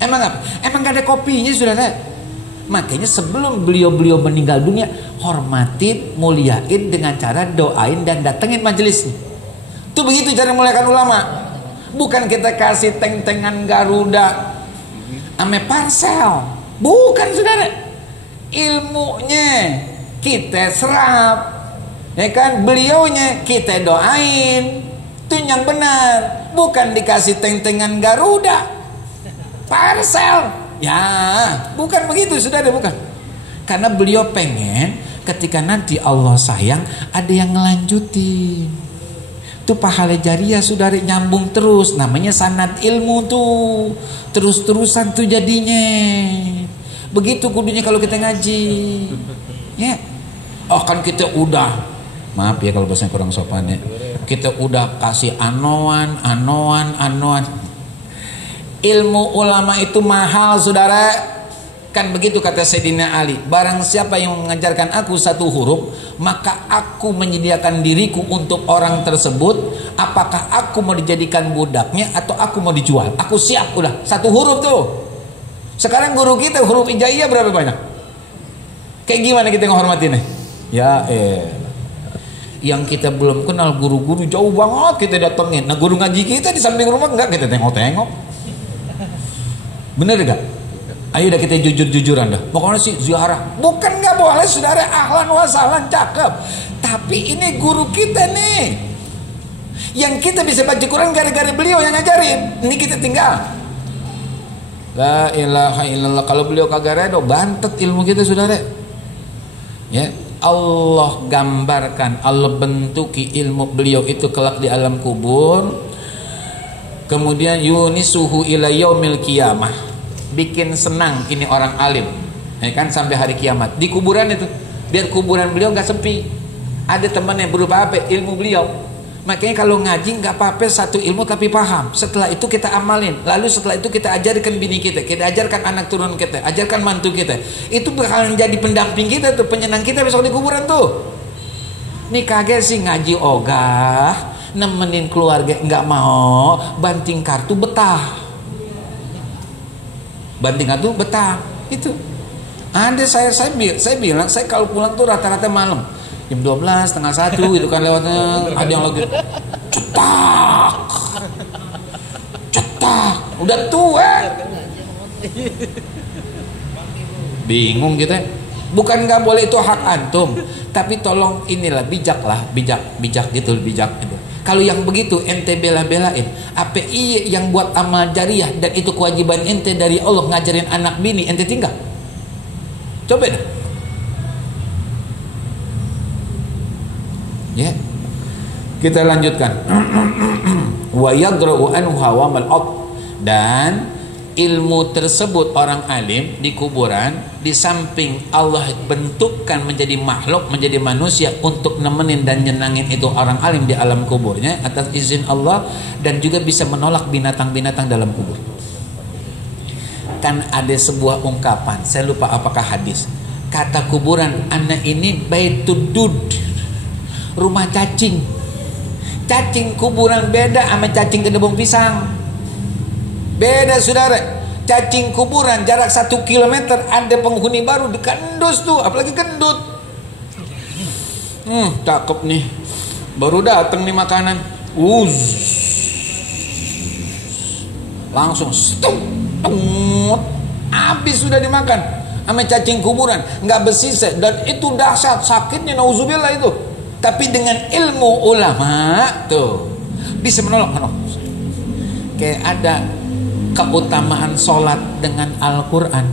Emang apa? Emang gak ada kopinya, saudara. Makanya sebelum beliau meninggal dunia, hormatin, muliain dengan cara doain dan datengin majelisnya. Itu begitu cara muliakan ulama. Bukan kita kasih teng-tengan Garuda ame parsel. Bukan, saudara. Ilmunya kita serap, ya kan? Beliaunya kita doain. Itu yang benar. Bukan dikasih teng-tengan Garuda, parsel. Ya, bukan begitu, saudara, bukan. Karena beliau pengen ketika nanti Allah sayang, ada yang ngelanjutin. Itu pahala jariah, saudara, nyambung terus. Namanya sanad ilmu tuh. Terus-terusan tuh jadinya. Begitu kudunya kalau kita ngaji. Ya. Oh, kan kita udah, maaf ya kalau bahasanya kurang sopan ya, kita udah kasih anoan. Ilmu ulama itu mahal, saudara. Kan begitu kata Sayyidina Ali, barang siapa yang mengajarkan aku satu huruf, maka aku menyediakan diriku untuk orang tersebut. Apakah aku mau dijadikan budaknya atau aku mau dijual, aku siap. Udah satu huruf tuh. Sekarang guru kita huruf hijaiyah berapa banyak? Kayak gimana kita menghormatinya? Ya yang kita belum kenal guru-guru jauh banget kita datengin. Nah guru ngaji kita di samping rumah enggak kita tengok-tengok. Bener gak? Ayo dah kita jujur-jujuran dah. Pokoknya sih ziarah. Bukan gak boleh saudara, ahlan wa sahlan, cakep. Tapi ini guru kita nih, yang kita bisa baca Quran gara-gara beliau yang ngajarin. Ini kita tinggal. La ilaha illallah. Kalau beliau kagak redo, bantet ilmu kita saudara. Ya, Allah gambarkan, Allah bentuki ilmu beliau itu kelak di alam kubur. Kemudian yunisuhu ila yaumil qiyamah, bikin senang ini orang alim, ya kan, sampai hari kiamat di kuburan itu, biar kuburan beliau nggak sepi. Ada temannya berupa apa? Ilmu beliau. Makanya kalau ngaji nggak apa-apa satu ilmu tapi paham. Setelah itu kita amalin. Lalu setelah itu kita ajarkan bini kita ajarkan anak turun kita, ajarkan mantu kita. Itu bakalan jadi pendamping kita tuh, penyenang kita besok di kuburan tuh. Nih kaget sih ngaji ogah, nemenin keluarga nggak mau, banting kartu betah. Banting kartu betah. Itu ada saya bilang saya kalau pulang tuh rata-rata malam jam 12, setengah 1 gitu kan lewatnya. Ada yang lagi cetak udah tua, bingung kita. Bukan nggak boleh, itu hak antum, tapi tolong inilah bijak gitu. Kalau yang begitu ente bela-belain, apa iya yang buat amal jariah dan itu kewajiban ente dari Allah ngajarin anak bini, ente tinggal? Coba dah. Ya. Kita lanjutkan. Wa yadra'u anhu hawamal ard, dan ilmu tersebut orang alim di kuburan, di samping Allah bentukkan menjadi makhluk, menjadi manusia untuk nemenin dan nyenangin itu orang alim di alam kuburnya atas izin Allah, dan juga bisa menolak binatang-binatang dalam kubur. Kan ada sebuah ungkapan, saya lupa apakah hadis, kata kuburan anak ini baitud dud, rumah cacing. Cacing kuburan beda sama cacing kedebong pisang. Beda saudara. Cacing kuburan jarak 1 kilometer ada penghuni baru dikendus tuh, apalagi gendut. Cakep nih, baru datang nih makanan, langsung habis sudah dimakan sama cacing kuburan, nggak bersisa. Dan itu dahsyat sakitnya, nauzubillah itu. Tapi dengan ilmu ulama tuh bisa menolak. Kayak ada keutamaan sholat dengan Al-Quran.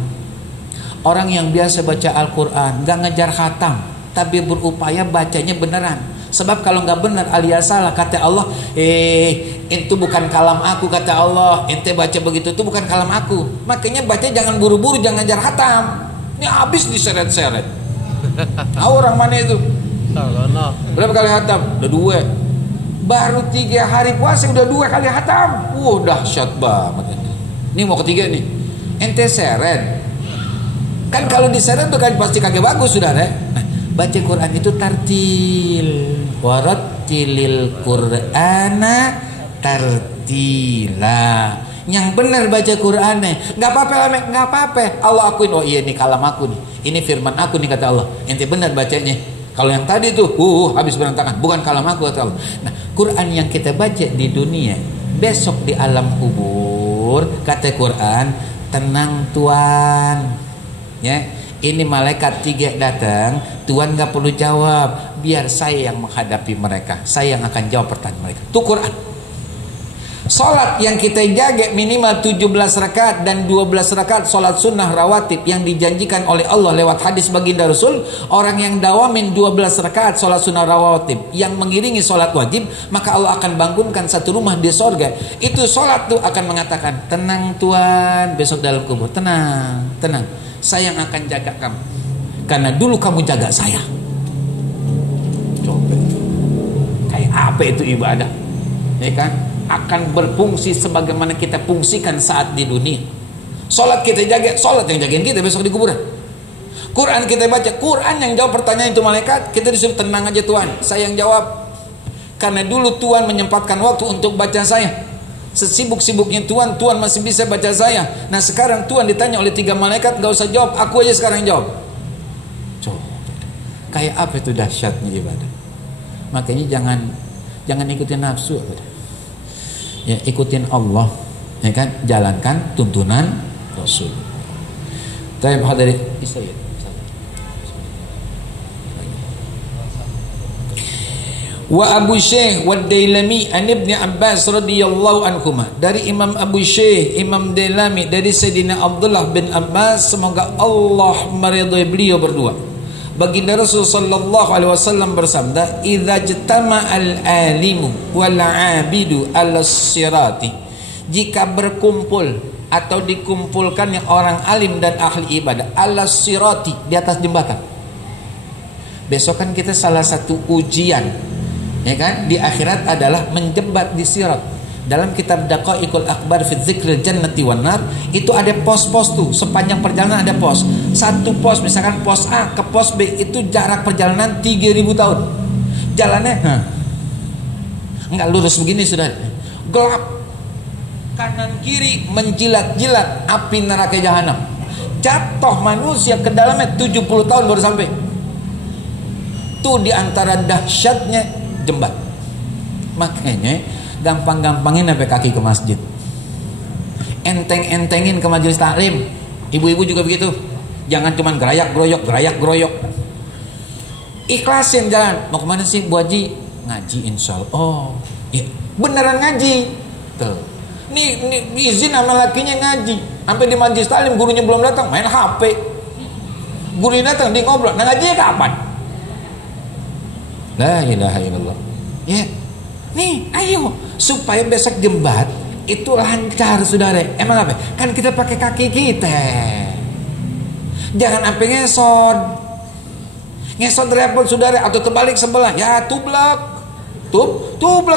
Orang yang biasa baca Al-Quran gak ngejar khatam, tapi berupaya bacanya beneran. Sebab kalau gak benar alias salah, kata Allah, itu bukan kalam aku, kata Allah. Ente baca begitu itu bukan kalam aku. Makanya baca jangan buru-buru, jangan ngejar khatam. Ini habis diseret-seret. Orang mana itu? Berapa kali khatam? Udah 2. Baru 3 hari puasa udah 2 kali khatam. Dahsyat banget. Ini mau ketiga nih. Ente seret. Kan kalau diseret tuh kan pasti kagak bagus saudara. Nah, baca Quran itu tartil. Warattilil Qur'ana tartila. Yang benar baca Qur'annya. Enggak apa-apa. Allah akuin, oh iya ini kalam aku nih. Ini firman aku nih kata Allah. Ente benar bacanya. Kalau yang tadi tuh habis berantakan, bukan kalam aku kata Allah. Nah, Quran yang kita baca di dunia, besok di alam kubur, kata Quran, tenang Tuan. Ya, ini malaikat 3 datang, Tuhan nggak perlu jawab, biar saya yang menghadapi mereka, saya yang akan jawab pertanyaan mereka. Itu Quran. Salat yang kita jaga minimal 17 rakaat dan 12 rakaat salat sunnah rawatib yang dijanjikan oleh Allah lewat hadis baginda Rasul. Orang yang dawamin 12 rakaat salat sunnah rawatib yang mengiringi salat wajib, maka Allah akan bangunkan satu rumah di sorga. Itu salat tuh akan mengatakan, tenang Tuhan, besok dalam kubur, tenang, saya yang akan jaga kamu, karena dulu kamu jaga saya. Coba kayak apa itu ibadah? ya kan, akan berfungsi sebagaimana kita fungsikan saat di dunia. Sholat kita jaga, sholat yang jagain kita besok di kuburan. Quran kita baca, Quran yang jawab pertanyaan itu malaikat. Kita disuruh tenang aja Tuhan, saya yang jawab. Karena dulu Tuhan menyempatkan waktu untuk baca saya. Sesibuk-sibuknya Tuhan, Tuhan masih bisa baca saya. Nah sekarang Tuhan ditanya oleh 3 malaikat, gak usah jawab, aku aja sekarang jawab. Coba, kayak apa itu dahsyatnya ibadah. Makanya jangan ikutin nafsu. Ya, ikutin Allah, ya kan, jalankan tuntunan Rasul. Tapi hadirin Israel. Wa Abu Syekh wa Dailami an Ibn Abbas radhiyallahu anhuma, dari Imam Abu Syekh, Imam Dailami, dari Sayyidina Abdullah bin Abbas, semoga Allah meridhai beliau berdua. Baginda Rasul sallallahu alaihi wasallam bersabda, "Idza jtama al-alimu wal 'abidu al-sirati." Jika berkumpul atau dikumpulkannya orang alim dan ahli ibadah al-sirati, di atas jembatan. Besok kan kita salah satu ujian, ya kan, di akhirat adalah menjembat di sirat. Dalam kitab Daqaiqul Akbar fi Dzikril Jannati wan Nar itu ada pos-pos tuh, sepanjang perjalanan ada pos. Satu pos, misalkan pos A ke pos B itu jarak perjalanan 3000 tahun. Jalannya enggak lurus begini, sudah gelap. Kanan kiri menjilat-jilat api neraka jahanam. Jatuh manusia ke dalamnya 70 tahun baru sampai. Itu di antara dahsyatnya jembat. Makanya gampang-gampangin sampai kaki ke masjid, enteng-entengin ke majelis taklim. Ibu-ibu juga begitu, jangan cuman gerayak-groyok. Ikhlasin jalan. Mau kemana sih Bu Haji? Ngaji insya Allah. Oh iya, beneran ngaji tuh. Nih izin sama lakinya ngaji, sampai di majelis taklim gurunya belum datang, main HP. Gurunya datang di ngobrol, nah ngajinya kapan? La ilaha illallah. Ya, nih ayo supaya besok jembat itu lancar, saudara. Emang apa? Kan kita pakai kaki kita. Jangan sampai ngesot repot, saudara, atau terbalik sebelah. Ya tublak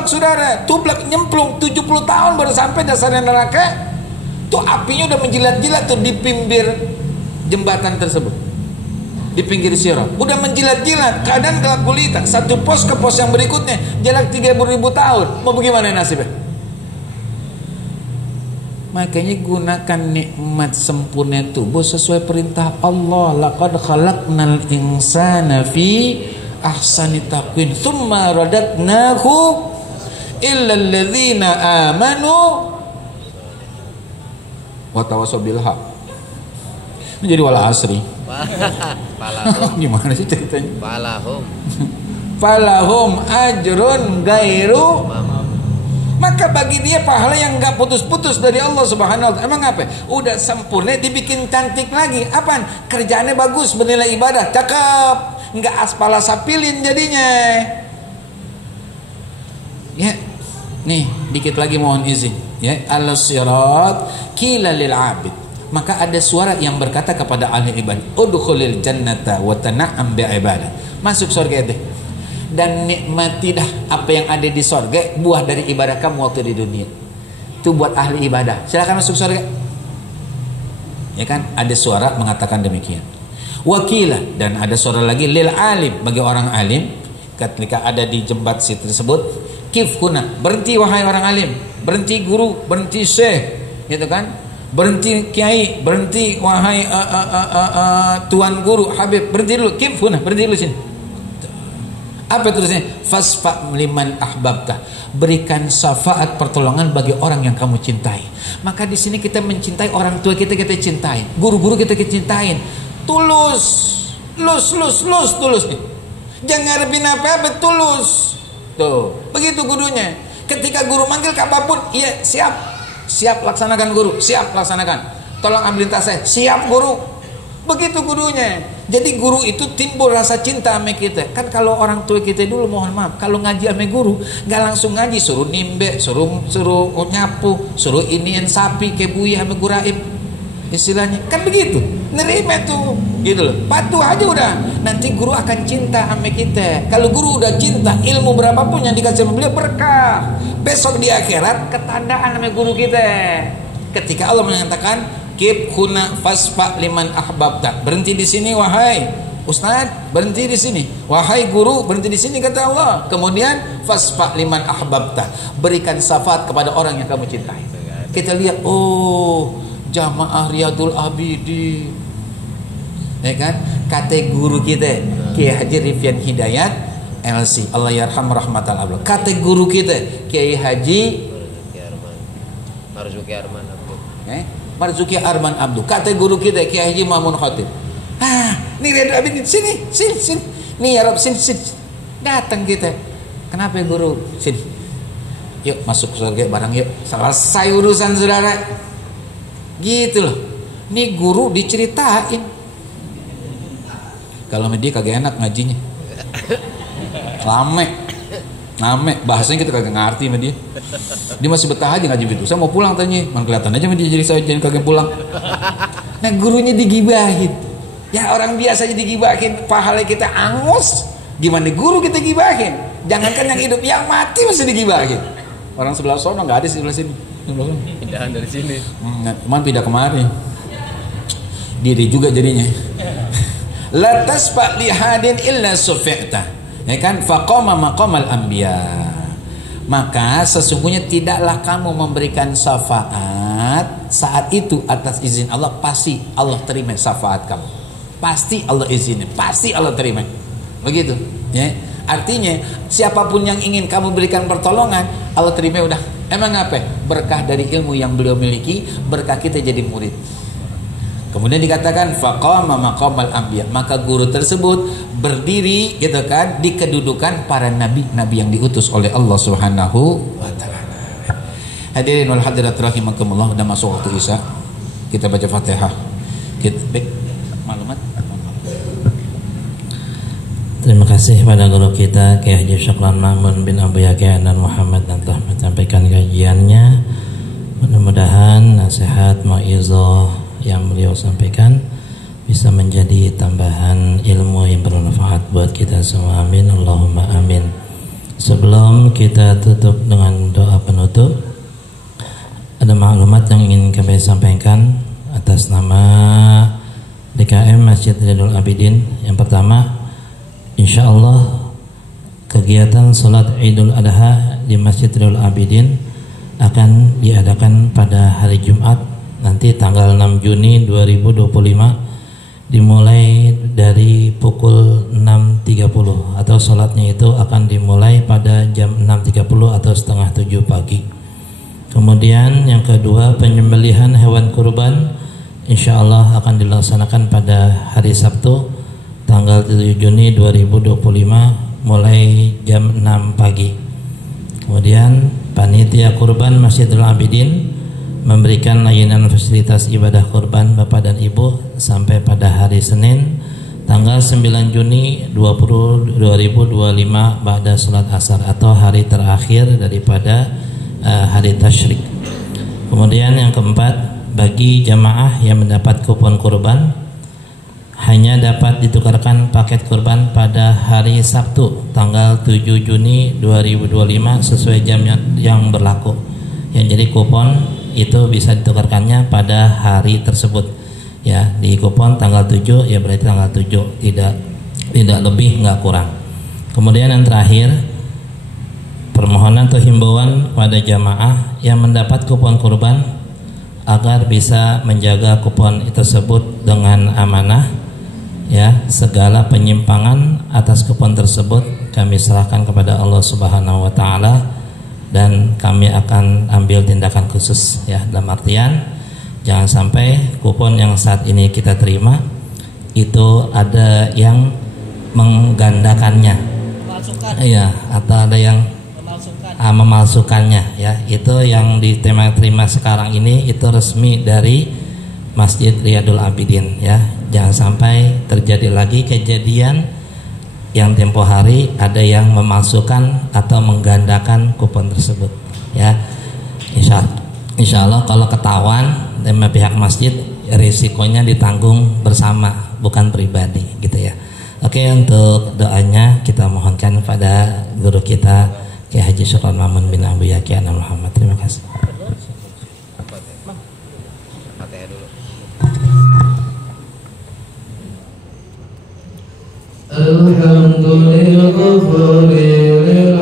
saudara, tublak nyemplung 70 tahun baru sampai dasarnya neraka. Tuh apinya udah menjilat-jilat tuh di pinggir jembatan tersebut, di pinggir sirat, udah menjilat-jilat. Keadaan gelap gulita, satu pos ke pos yang berikutnya jarak 30.000 tahun. Mau bagaimana nasibnya? Makanya gunakan nikmat sempurna tubuh sesuai perintah Allah. Laqad khalaqnal insana fi ahsani taqwim tsumma radadnahu illa alladzina amanu wa tawassaw bil haq. Menjadi wal asri. Gimana sih ceritanya? Falahum ajrun gairu. Maka bagi dia pahala yang enggak putus-putus dari Allah Subhanahu wa taala. Emang apa? Udah sempurna dibikin cantik lagi. Apaan? Kerjaannya bagus, bernilai ibadah, cakep. Enggak aspal-asapilin jadinya. Ya. Nih, dikit lagi mohon izin. Ya, al-sirat qila lil 'abid. Maka ada suara yang berkata kepada ahli ibadah, udkhulil jannata wa tana'am bi ibadah. Masuk surga deh, dan nikmatilah apa yang ada di surga, buah dari ibadah kamu waktu di dunia. Itu buat ahli ibadah, silakan masuk surga. Ya kan, ada suara mengatakan demikian. Wakilah, dan ada suara lagi lil alim, bagi orang alim ketika ada di jembat situ tersebut. Kifhuna, berhenti wahai orang alim, berhenti guru, berhenti syekh, gitu kan. Berhenti kiai, berhenti wahai tuan guru, habib, berhenti dulu. Kifhuna, berhenti dulu sini. Apa tulisnya? Fasfa liman ahbabta, berikan syafaat pertolongan bagi orang yang kamu cintai. Maka di sini kita mencintai orang tua kita cintai, guru-guru kita cintain, tulus nih. Jangan ngarepin apa-apa, tulus. Tuh, begitu gurunya. Ketika guru manggil ke apapun, iya siap laksanakan guru, siap laksanakan. Tolong ambilin tas saya, siap guru. Begitu gurunya. Jadi guru itu timbul rasa cinta sama kita. Kan kalau orang tua kita dulu, mohon maaf, kalau ngaji sama guru nggak langsung ngaji, suruh nimbe, suruh nyapu, suruh iniin sapi kayak Buya sama Guraib. istilahnya kan begitu, nerima tuh gitu loh, patuh aja udah, nanti guru akan cinta sama kita. Kalau guru udah cinta, ilmu berapapun yang dikasih sama beliau berkah. Besok di akhirat ketandaan sama guru kita, ketika Allah mengatakan kib huna fasfa liman ahbabta, berhenti di sini wahai ustaz, berhenti di sini wahai guru, berhenti di sini kata Allah. Kemudian fasfa liman ahbabta, berikan syafaat kepada orang yang kamu cintai. Kita lihat, oh Jamaah Riyadul Abidin, ya kan? Kata guru kita Kiai Haji Rifyan Hidayat LC, Allah yarham rahmatal abad. Kata guru kita Kiai Haji Marzuki Arman Abdul. Kata guru kita Kiai Haji Mamun Khatib. Ini Riyadul Abidin, sini. Nih ya Rob, sini. Datang kita. Kenapa ya guru? Sini. Yuk masuk surga bareng yuk. Selesai urusan saudara. Gitu loh. Nih guru diceritain. Kalau dia kagak enak ngajinya. Lame. Bahasanya kita kagak ngerti sama dia. Dia masih betah aja ngaji gitu. Saya mau pulang tanya. Man kelihatan aja sama dia jadi saya jadi kagak pulang. Nah gurunya digibahin. Ya orang biasa aja digibahin, pahala kita angus. Gimana guru kita gibahin? Jangankan yang hidup, yang mati masih digibahin. Orang sebelah sana nggak ada di sebelah sini. Pindahan dari sini. Cuman pindah kemari. Diri juga jadinya. La tasfa lihadin illa sufi'ta. Ya kan? Faqama maqamal anbiya. Maka sesungguhnya tidaklah kamu memberikan syafaat saat itu atas izin Allah, pasti Allah terima syafaat kamu. Pasti Allah izinin, pasti Allah terima. Begitu, ya. Artinya siapapun yang ingin kamu berikan pertolongan, Allah terima udah. Emang apa? Berkah dari ilmu yang beliau miliki, berkah kita jadi murid. Kemudian dikatakan faqama maqamal anbiya, maka guru tersebut berdiri gitu kan di kedudukan para nabi-nabi yang diutus oleh Allah Subhanahu wa taala. Hadirin wal hadirat rahimakumullah, udah masuk waktu Isya. Kita baca Fatihah. Kita maklumat. Terima kasih pada guru kita Kiai Haji Syukran Mahmud bin Abu Yahya dan Muhammad yang telah menyampaikan kajiannya. Mudah-mudahan nasihat mau'izah yang beliau sampaikan bisa menjadi tambahan ilmu yang bermanfaat buat kita semua. Amin Allahumma amin. Sebelum kita tutup dengan doa penutup, ada maklumat yang ingin kami sampaikan atas nama DKM Masjid Riyadul Abidin. Yang pertama, insyaallah kegiatan sholat Idul Adha di Masjid Riyadul Abidin akan diadakan pada hari Jumat nanti tanggal 6 Juni 2025, dimulai dari pukul 6.30 atau sholatnya itu akan dimulai pada jam 6.30 atau setengah 7 pagi. Kemudian yang kedua, penyembelihan hewan kurban insyaallah akan dilaksanakan pada hari Sabtu tanggal 7 Juni 2025 mulai jam 6 pagi. Kemudian panitia kurban Masjidul Abidin memberikan layanan fasilitas ibadah kurban Bapak dan Ibu sampai pada hari Senin tanggal 9 Juni 2025 ba'da salat asar atau hari terakhir daripada hari tasyrik. Kemudian yang keempat, bagi jamaah yang mendapat kupon kurban hanya dapat ditukarkan paket kurban pada hari Sabtu tanggal 7 Juni 2025 sesuai jam yang berlaku. Yang jadi kupon itu bisa ditukarkannya pada hari tersebut. Ya, di kupon tanggal 7 ya berarti tanggal 7, tidak lebih nggak kurang. Kemudian yang terakhir, permohonan atau himbauan kepada jamaah yang mendapat kupon kurban agar bisa menjaga kupon tersebut dengan amanah. Ya, segala penyimpangan atas kupon tersebut kami serahkan kepada Allah Subhanahu wa taala dan kami akan ambil tindakan khusus, ya, dalam artian jangan sampai kupon yang saat ini kita terima itu ada yang menggandakannya, iya, atau ada yang memalsukannya, ya. Itu yang diterima sekarang ini itu resmi dari Masjid Riyadul Abidin, ya. Jangan sampai terjadi lagi kejadian yang tempo hari ada yang memalsukan atau menggandakan kupon tersebut, ya. Insya Allah kalau ketahuan dari pihak masjid risikonya ditanggung bersama, bukan pribadi gitu ya. Oke, untuk doanya kita mohonkan pada guru kita Kiai Haji Syukron Mamun bin Abu Yaqi Anam Muhammad. Terima kasih. Alhamdulillah.